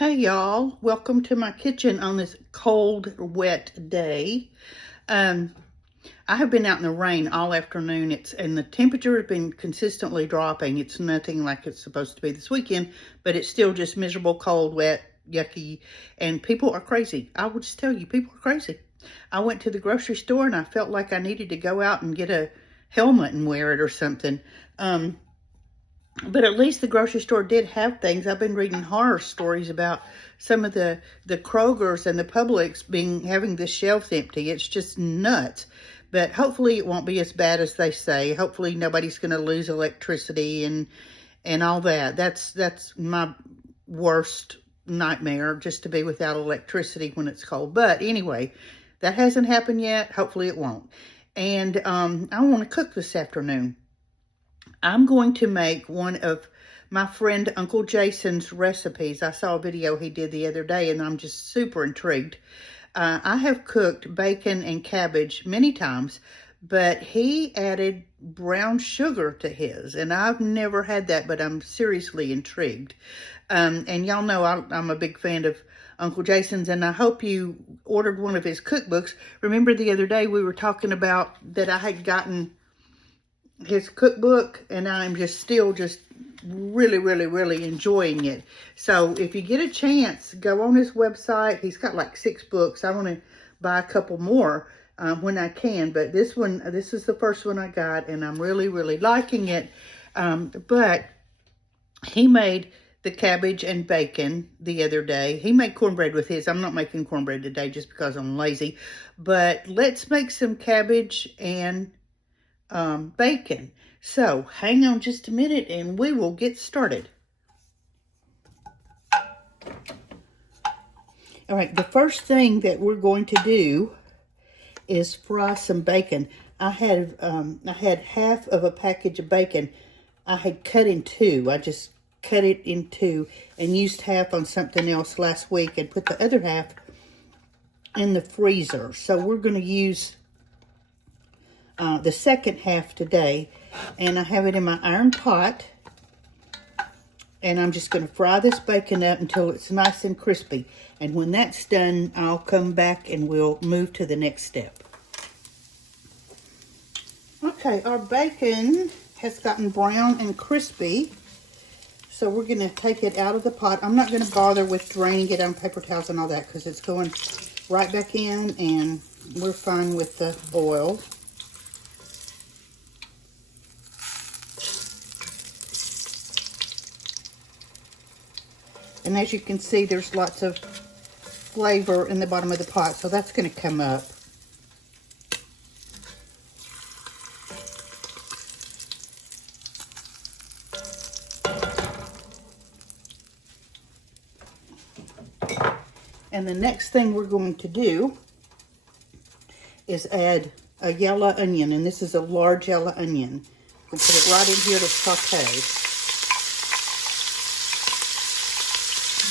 Hey y'all, welcome to my kitchen on this cold, wet day. I have been out in the rain all afternoon. And the temperature has been consistently dropping. It's nothing like it's supposed to be this weekend, but it's still just miserable, cold, wet, yucky, and people are crazy. I will just tell you, people are crazy. I went to the grocery store and I felt like I needed to go out and get a helmet and wear it or something. But at least the grocery store did have things. I've been reading horror stories about some of the Krogers and the Publix having the shelves empty. It's just nuts. But hopefully it won't be as bad as they say. Hopefully nobody's going to lose electricity and all that. That's my worst nightmare, just to be without electricity when it's cold. But anyway, that hasn't happened yet. Hopefully it won't. And I want to cook this afternoon. I'm going to make one of my friend Uncle Jason's recipes. I saw a video he did the other day and I'm just super intrigued. I have cooked bacon and cabbage many times, but he added brown sugar to his, and I've never had that, but I'm seriously intrigued. And y'all know I'm a big fan of Uncle Jason's, and I hope you ordered one of his cookbooks. Remember the other day we were talking about that I had gotten his cookbook, and I'm still really enjoying it. So if you get a chance, go on his website. He's got like 6 books. I want to buy a couple more when I can, but this is the first one I got, and I'm really liking it. But he made the cabbage and bacon the other day. He made cornbread with his. I'm not making cornbread today just because I'm lazy, but let's make some cabbage and bacon. So hang on just a minute and we will get started. All right, the first thing that we're going to do is fry some bacon. I had half of a package of bacon. I had cut in 2. I just cut it in 2 and used half on something else last week and put the other half in the freezer. So we're going to use the second half today, and I have it in my iron pot, and I'm just going to fry this bacon up until it's nice and crispy, and when that's done I'll come back and we'll move to the next step. Okay, our bacon has gotten brown and crispy, so we're going to take it out of the pot. I'm not going to bother with draining it on paper towels and all that because it's going right back in, and we're fine with the oil. And as you can see, there's lots of flavor in the bottom of the pot, so that's going to come up. And the next thing we're going to do is add a yellow onion, and this is a large yellow onion. We'll put it right in here to saute.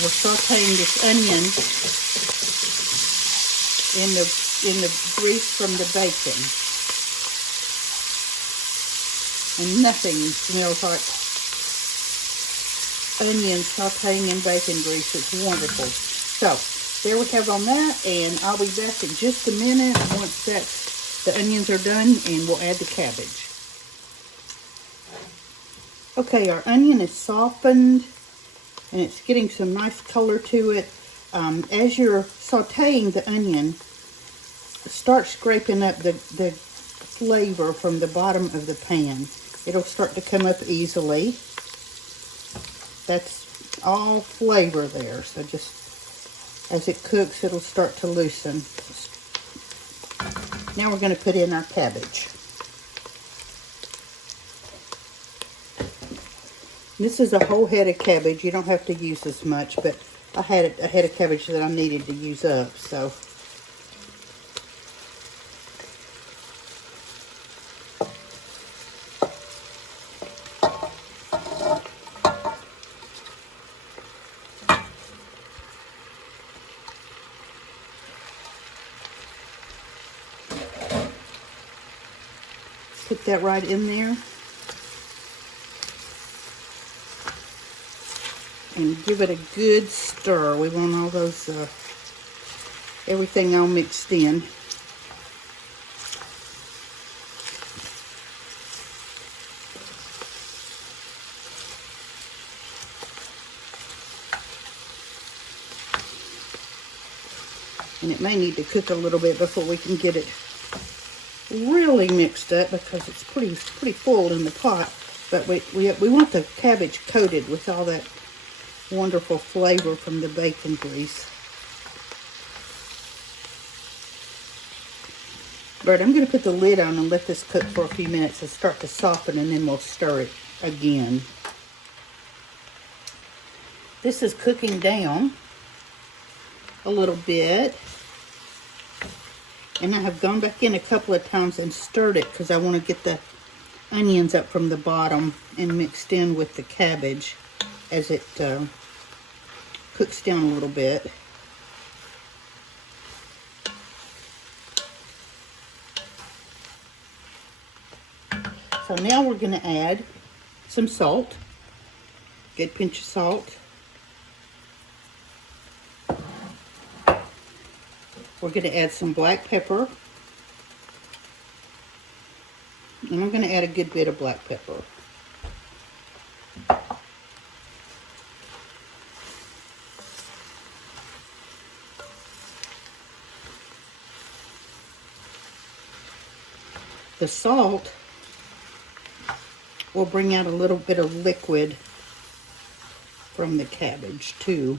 We're sauteing this onion in the grease from the bacon. And nothing smells like onion sauteing in bacon grease. It's wonderful. So there we have on that, and I'll be back in just a minute once the onions are done, and we'll add the cabbage. Okay, our onion is softened, and it's getting some nice color to it. As you're sauteing the onion, start scraping up the flavor from the bottom of the pan. It'll start to come up easily. That's all flavor there, so just as it cooks, it'll start to loosen. Now we're going to put in our cabbage. This is a whole head of cabbage. You don't have to use this much, but I had a head of cabbage that I needed to use up, so. Put that right in there. and give it a good stir. We want all those, everything all mixed in. And it may need to cook a little bit before we can get it really mixed up, because it's pretty full in the pot. But we want the cabbage coated with all that wonderful flavor from the bacon grease. But I'm going to put the lid on and let this cook for a few minutes and start to soften, and then we'll stir it again. This is cooking down a little bit. And I have gone back in a couple of times and stirred it because I want to get the onions up from the bottom and mixed in with the cabbage as it cooks down a little bit. So now we're going to add some salt, good pinch of salt. We're going to add some black pepper. And I'm going to add a good bit of black pepper. The salt will bring out a little bit of liquid from the cabbage too.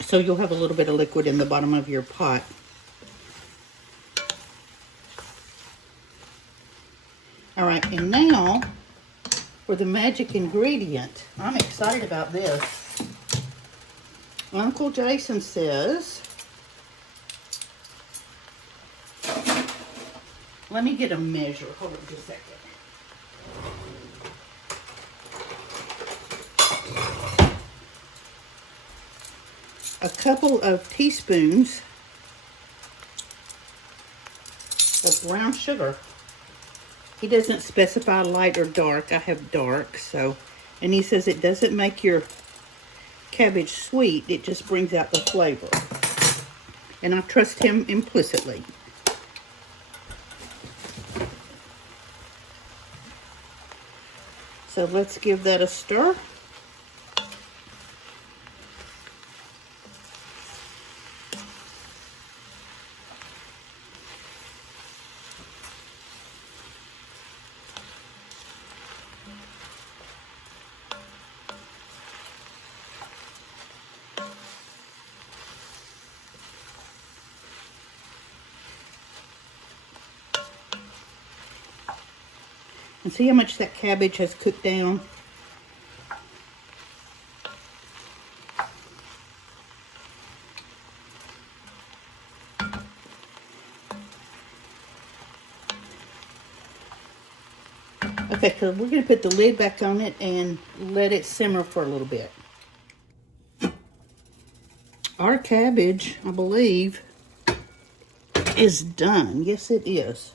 So you'll have a little bit of liquid in the bottom of your pot. All right, and now for the magic ingredient. I'm excited about this. Uncle Jason says, let me get a measure. Hold on just a second. A couple of teaspoons of brown sugar. He doesn't specify light or dark. I have dark, so, and he says it doesn't make your cabbage sweet, it just brings out the flavor. And I trust him implicitly. So let's give that a stir. And see how much that cabbage has cooked down? Okay, so we're going to put the lid back on it and let it simmer for a little bit. Our cabbage, I believe, is done. Yes, it is.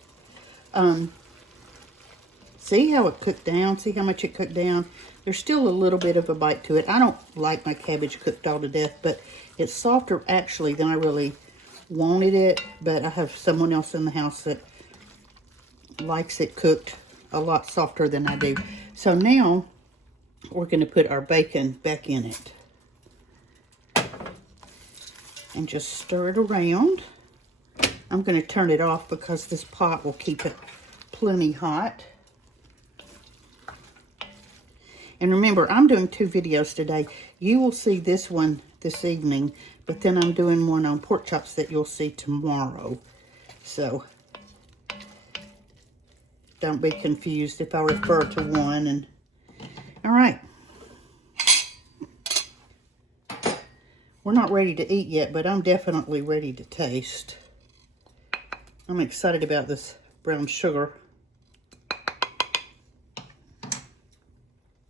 See how it cooked down? See how much it cooked down? There's still a little bit of a bite to it. I don't like my cabbage cooked all to death, but it's softer actually than I really wanted it. But I have someone else in the house that likes it cooked a lot softer than I do. So now we're going to put our bacon back in it. And just stir it around. I'm going to turn it off because this pot will keep it plenty hot. And remember, I'm doing 2 videos today. You will see this one this evening, but then I'm doing one on pork chops that you'll see tomorrow. So don't be confused if I refer to one. And all right. We're not ready to eat yet, but I'm definitely ready to taste. I'm excited about this brown sugar.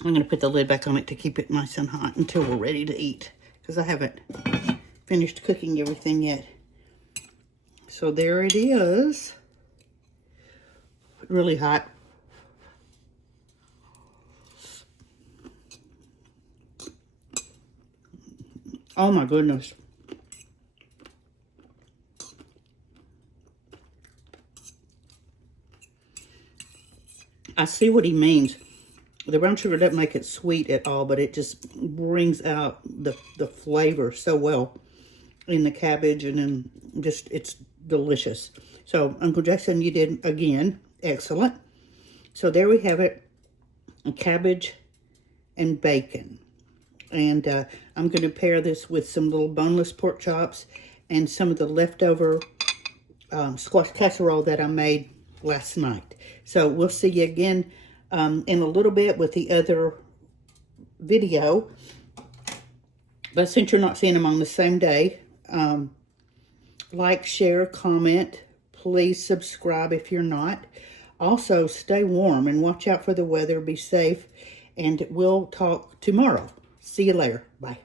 I'm going to put the lid back on it to keep it nice and hot until we're ready to eat, because I haven't finished cooking everything yet. So there it is. Really hot. Oh my goodness. I see what he means. The brown sugar doesn't make it sweet at all, but it just brings out the flavor so well in the cabbage, and then just, it's delicious. So, Uncle Jackson, you did, again, excellent. So there we have it, a cabbage and bacon. And I'm going to pair this with some little boneless pork chops and some of the leftover squash casserole that I made last night. So we'll see you again in a little bit with the other video. But since you're not seeing them on the same day, like, share, comment. Please subscribe if you're not. Also, stay warm and watch out for the weather. Be safe. And we'll talk tomorrow. See you later. Bye.